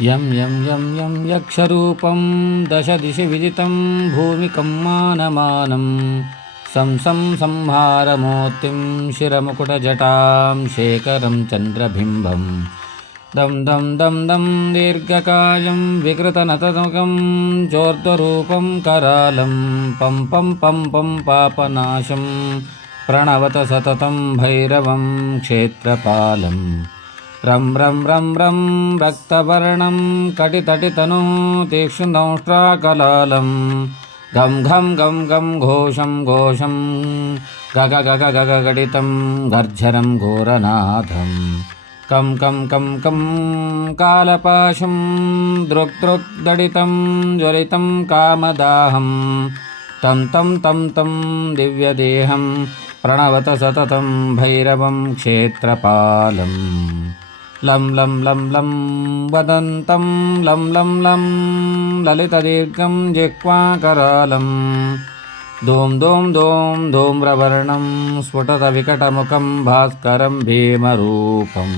यं यं यं यं यक्षरूपं दशदिशि विदितं भूमिकं मानमानं सं संहारमूर्तिं शिरमुकुटजटां शेखरं चन्द्रबिम्बं दं दं दं दं दीर्घकायं विकृतनतमुखं चोर्ध्वरूपं करालं पं पं पं पं पापनाशं प्रणवत सततं भैरवं क्षेत्रपालम् रं रं रं रं रक्तवर्णं कटितटितनु तीक्ष्णदंष्ट्राकलालं घं घं घं घं घोषं घोषं गग गग गग गडितं गर्जरं घोरनाथं कं कं कं कं कालपाशं दृक् दृक् दडितं ज्वलितं कामदाहं तं तं तं तं दिव्यदेहं प्रणवत सततं भैरवं क्षेत्रपालम् लं लं लं लं वदन्तं लं लं लं ललितदीर्घं जिह्वाकरालं धूं धूं धूं धूम्रवर्णं स्फुटतविकटमुखं भास्करं भीमरूपं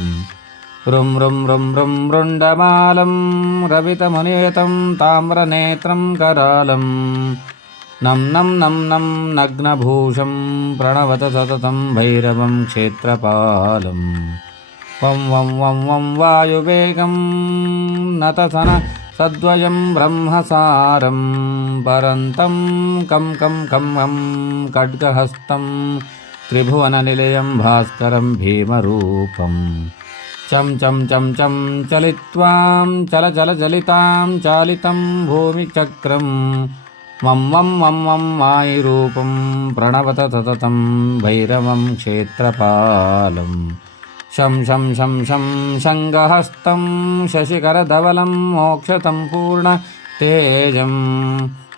रुं रुं रुं रुं रुण्डमालं रवितमुनियतं ताम्रनेत्रं करालं नं नं नं नं नग्नभूषं प्रणवत सततं भैरवं क्षेत्रपालम् वं वं वं वं वायुवेगं नतसन सद्वयं ब्रह्मसारं परन्तं कं कं कं कं खड्गहस्तं त्रिभुवननिलयं भास्करं भीमरूपं चं चं चं चं चलित्वां चलचलचलितां चालितं भूमिचक्रं मं वं वं वं मायिरूपं प्रणवत सततं भैरवं क्षेत्रपालम् शं शं शं शं शङ्खहस्तं शशिकरधवलं मोक्षसम्पूर्णतेजं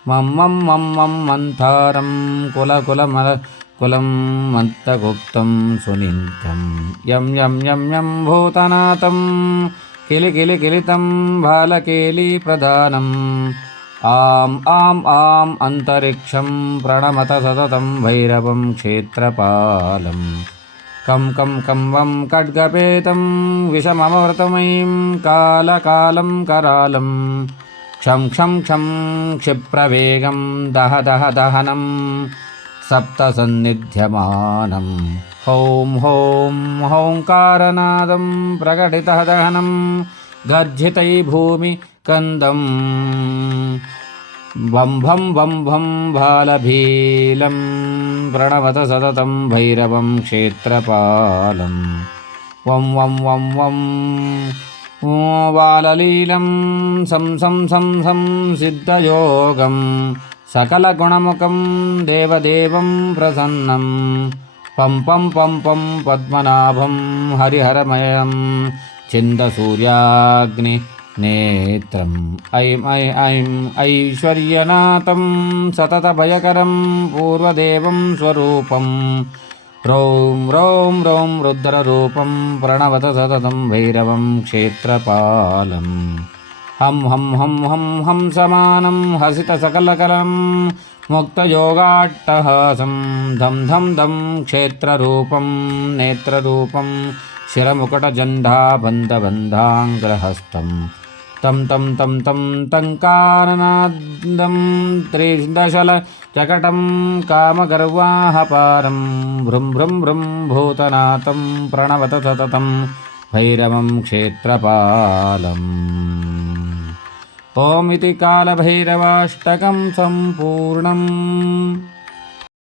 मं मं मं मं मन्थारं कुलकुलं मत्तगुप्तं सुनित्यं यं यं यं यं भूतनाथं किलिकिलिकिलितं बालकेलीप्रधानम् आम् आम् आम् अन्तरिक्षं प्रणमत सततं भैरवं क्षेत्रपालम् कं कं कं वं खड्गपेतं विषममृतमयीं कालकालं करालं क्षं क्षं क्षं क्षिप्रवेगं दह दह दहनं सप्तसन्निध्यमानं हौं हौं हौङ्कारनादं प्रकटितः दहनं गर्जितै भूमिकन्दम् वं भं वं भं बालभीलं प्रणवत सततं भैरवं क्षेत्रपालं वं वं वं वं बाललीलं सं सं सं सं सिद्धयोगं सकलगुणमुखं देवदेवं प्रसन्नं पं पं पं पं पद्मनाभं हरिहरमयं छिन्दसूर्याग्नि नेत्रम् ऐं ऐं ऐं ऐश्वर्यनाथं सततभयकरं पूर्वदेवं स्वरूपं रौं रौं रौं रुद्ररूपं प्रणवत सततं भैरवं क्षेत्रपालम् हं हं हं हं हं समानं हसितसकलकलं मुक्तयोगाट्टहासं धं धं धं क्षेत्ररूपं नेत्ररूपं शिरमुकुटजण्डाबन्धबन्धाङ्ग्रहस्तं तं तं तं तं टङ्कारनादं त्रिदशलचकटं कामगर्वाहपारं भ्रुं भ्रुं भ्रुं भूतनाथं प्रणवत सततं भैरवं क्षेत्रपालम् ॐ इति कालभैरवाष्टकं सम्पूर्णम्।